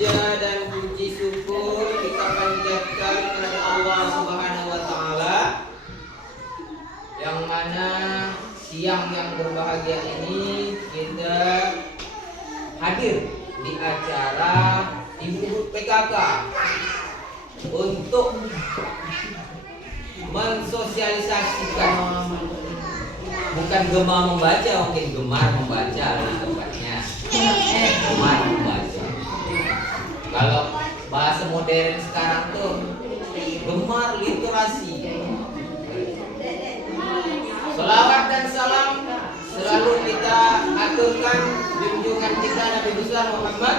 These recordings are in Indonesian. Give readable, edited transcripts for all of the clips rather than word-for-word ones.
puja dan puji syukur kita panjatkan kepada Allah Subhanahu wa taala, yang mana siang yang berbahagia ini kita hadir di acara Ibu PKK untuk mensosialisasikan, bukan gemar membaca, mungkin gemar membaca tempatnya. Gemar membaca. Kalau bahasa modern sekarang tuh gemar literasi. Selawat dan salam selalu kita aturkan junjungan kita Nabi besar Muhammad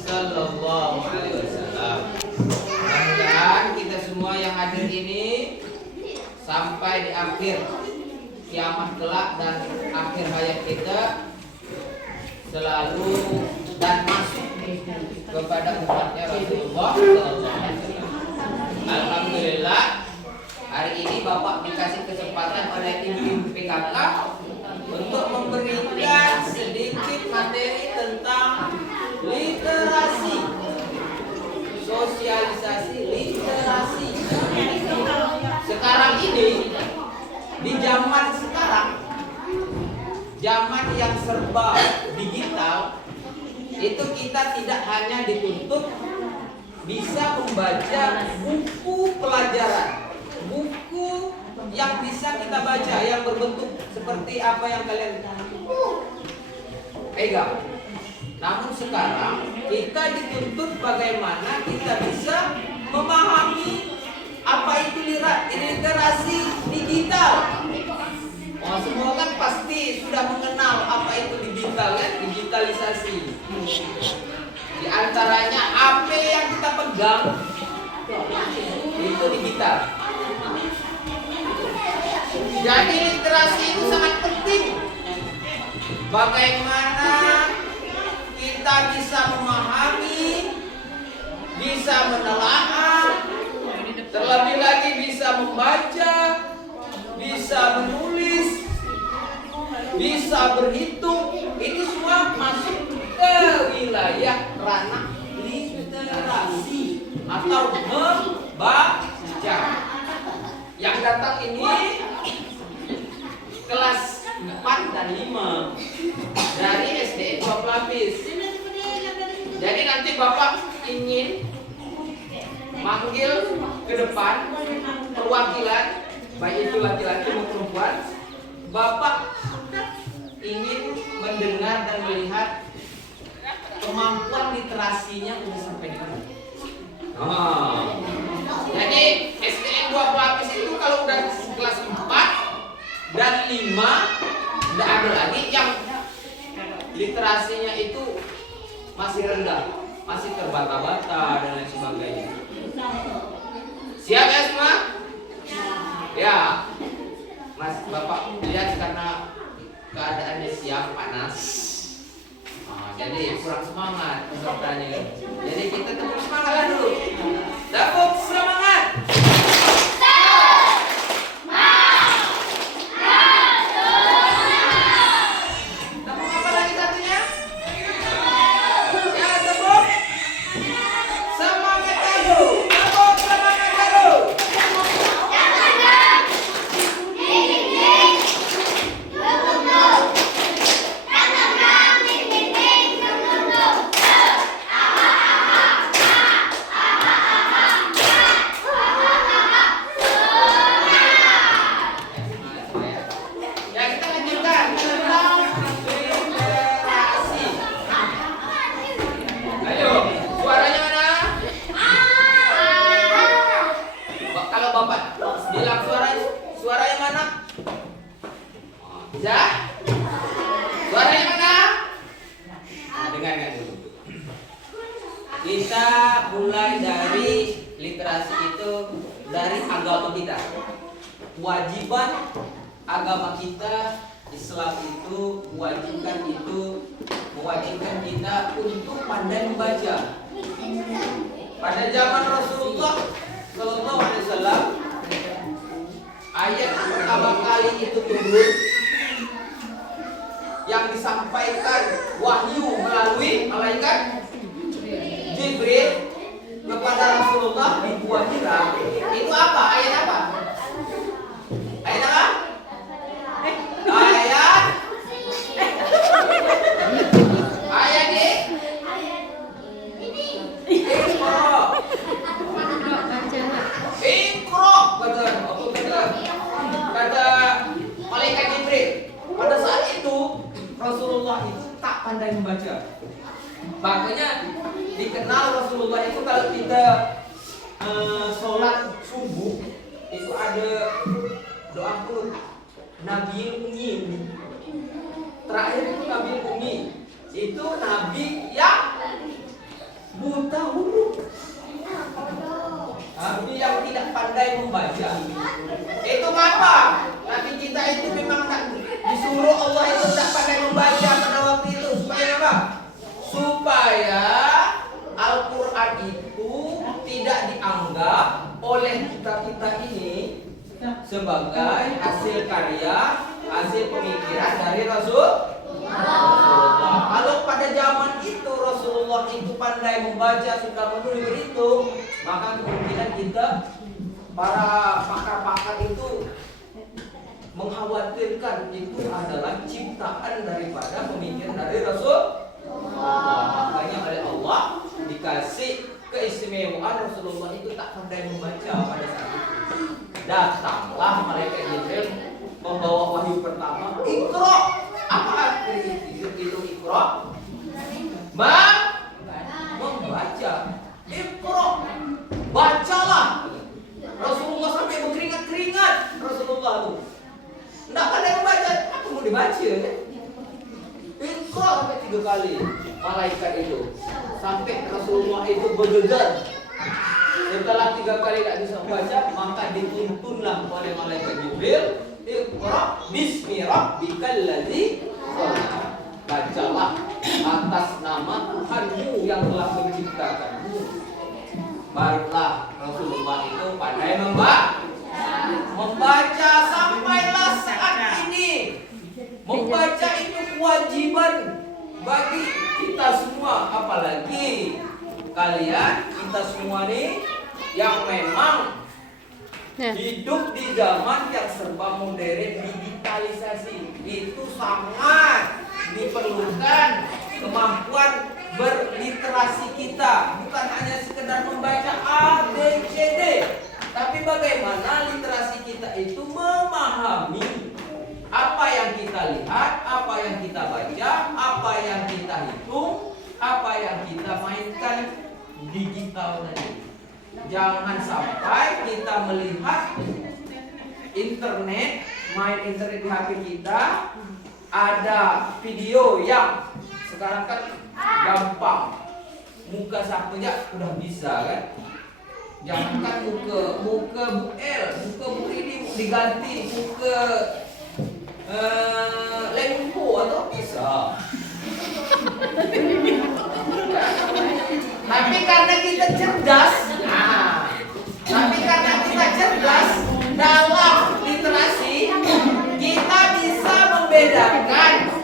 Sallallahu Alaihi Wasallam. Mudah-mudahan kita semua yang hadir ini sampai di akhir kiamat kelak dan akhir hayat kita selalu dan masuk kepada umatnya Rasulullah Sallallahu Alaihi Wasallam. Alhamdulillah, hari ini Bapak dikasih kesempatan oleh tim PKK untuk memberikan sedikit materi tentang literasi, sosialisasi literasi. Sekarang ini, di zaman sekarang, zaman yang serba digital, itu kita tidak hanya dituntut bisa membaca buku pelajaran, buku yang bisa kita baca yang berbentuk seperti apa yang kalian pegang. Namun sekarang kita dituntut bagaimana kita bisa memahami apa itu literasi digital. Oh, semua kan pasti sudah mengenal apa itu digital, kan? Digitalisasi. Di antaranya HP yang kita pegang itu digital. Jadi literasi itu sangat penting. Bagaimana kita bisa memahami, bisa menelaah, terlebih lagi bisa membaca, bisa menulis, bisa berhitung. Ini semua masuk ke wilayah ranah literasi atau membaca. Yang datang ini kelas 4 dan 5 dari SDN 2 Pelapis. Jadi nanti Bapak ingin manggil ke depan perwakilan, baik itu laki-laki maupun perempuan. Bapak ingin mendengar dan melihat kemampuan literasinya untuk sampai di mana. Jadi SDN 2 Pelapis itu kalau udah kelas 4 dan 5 tidak ada lagi yang literasinya itu masih rendah, masih terbata-bata dan lain sebagainya. Siap ya semua? Ya, Mas Bapak lihat karena keadaannya siang panas, jadi kurang semangat pesertanya. Jadi kita tepuk semangat dulu. Tepuk semangat. Kita mulai dari literasi itu dari agama kita. Kewajiban agama kita, Islam itu mewajibkan kita untuk pandai membaca. Pada zaman Rasulullah Sallallahu Alaihi Wasallam, ayat pertama kali itu turun yang disampaikan wahyu melalui malaikat Jibril kepada Rasulullah di Gua Hira itu apa? Ayat apa? Ayat apa? Ayat ini Iqra kata malaikat Jibril. Pada saat itu Rasulullah itu tak pandai membaca. Makanya dikenal Rasulullah itu kalau kita sholat subuh itu ada doa kunut Nabi Ummi. Terakhir itu Nabi Ummi. Itu Nabi yang buta huruf. Nabi yang tidak pandai membaca. Itu apa? Nabi kita itu memang disuruh Allah itu tidak pandai membaca pada waktu itu. Supaya apa? Supaya Al-Quran itu tidak dianggap oleh kita-kita ini sebagai hasil karya, hasil pemikiran dari Rasulullah. Kalau pada zaman itu Rasulullah itu pandai membaca, suka menulis berhitung, maka kemungkinan kita para pakar-pakar itu mengkhawatirkan itu adalah ciptaan daripada pemikiran dari Rasulullah. Makanya oleh Allah dikasih keistimewaan Rasulullah itu tak pandai membaca pada saat itu. Datanglah malaikat Jibril membawa wahyu pertama. Iqra. Apa arti itu Iqra? Membaca. Iqra. Bacalah. Rasulullah sampai berkeringat-keringat. Rasulullah itu tidak pandai membaca. Apa mau dibaca? Iqra sampai 3 kali malaikat itu. Sampai Rasulullah itu bergegar. Setelah 3 kali tidak bisa membaca, maka dituntunlah oleh malaikat Jibril, Iqra bismi rabbikal ladzi khalaq. Bacalah atas nama Tuhanmu yang telah menciptakanmu. Barulah Rasulullah itu pandai membaca sampailah saat ini. Membaca itu kewajiban bagi kita semua, apalagi kalian kita semua nih yang memang hidup di zaman yang serba modern, digitalisasi. Itu sangat diperlukan kemampuan berliterasi kita, bukan hanya sekedar membaca A, B, C, D, tapi bagaimana literasi kita itu memahami apa yang kita lihat, apa yang kita baca, apa yang kita hitung, apa yang kita mainkan digital tadi. Jangan sampai kita melihat internet, main internet di HP kita, ada video yang sekarang kan gampang, muka siapa aja udah bisa kan. Jangankan muka Bu L, muka Bu ini diganti muka Lempo atau bisa. Tapi karena kita cerdas, dalam literasi, kita bisa membedakan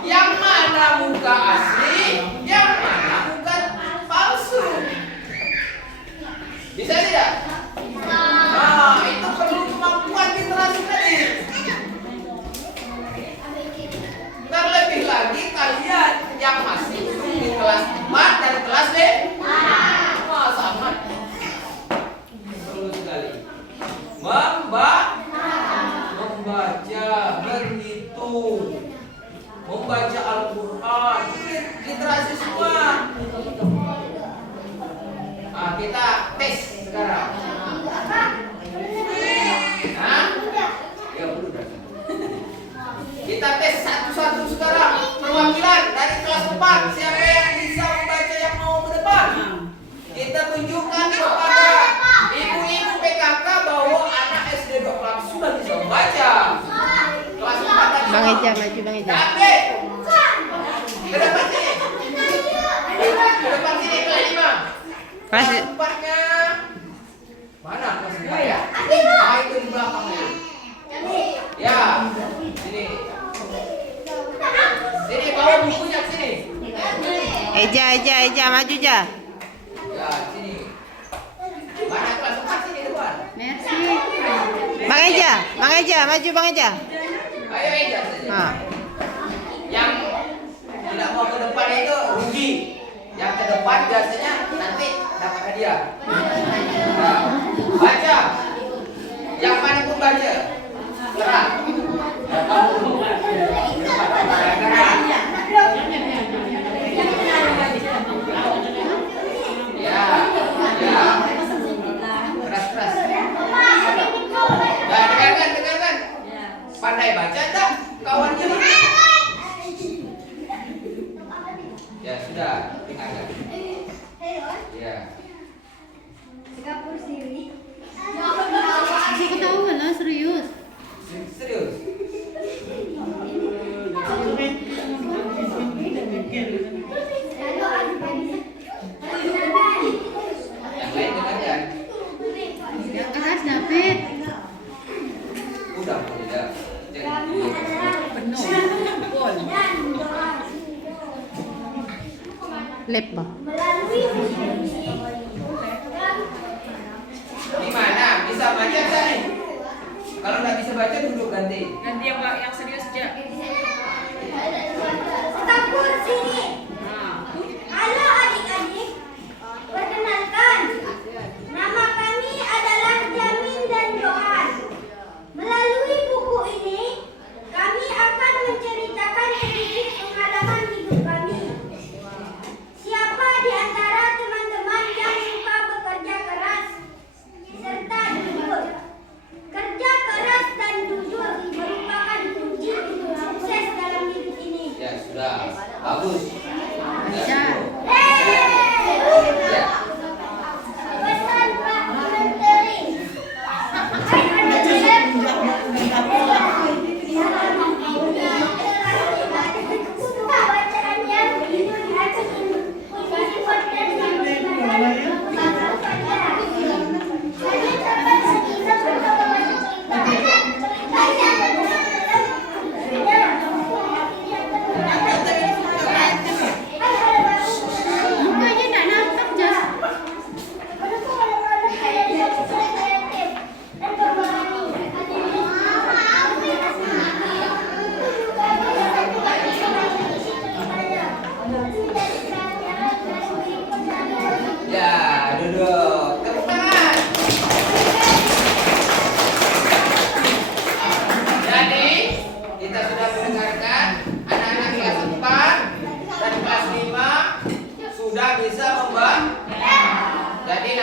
yang mana muka asli, yang mana muka palsu. Bisa tidak? Nah, itu perlu kemampuan literasi tadi. Terlebih lagi kalian yang masih di kelas 4 dan kelas 5, sangat perlu sekali membaca, berhitung, membaca Al-Quran, literasi semua. Nah, kita tes sekarang. Kita tes satu-satu sekarang. Perwakilan dari kelas 4, siapa yang bisa membaca yang mau ke depan? Kita tunjukkan kepada ibu-ibu PKK bahwa anak SD 12 sudah bisa membaca. Kelas 4 dan Bang Eja, maju Bang Eja. Ke depan sini. Ke depan sini kelas 5. Kelas 4-nya mana kelas 4 ya? Itu di belakang ya. Ya, sini. Sini bawa bukunya sini. Eja, maju Ja. Ya, sini. Mana kelas 4 sini depan? Merci. Bang Eja, maju Bang Eja. Ayo Eja saja. Nah. Yang tidak mau ke depan itu rugi. Yang ke depan biasanya nanti dapat hadiah. Nah, baca. Yang mana pun baca. Gerak. Ya, ya. Keras. Ya, dengarkan. Pandai baca tak kawannya? Ya sudah, dengarkan. Ya. Masih ketahuan lah, serius. Serius. Yang lain dengarkan. Yang keras David. Udah, udah. Penuh. Full. Lep ba? Di mana? Bisa baca tak nih? Kalau nggak bisa baca duduk ganti. Ganti yang serius aja. Stop kursi.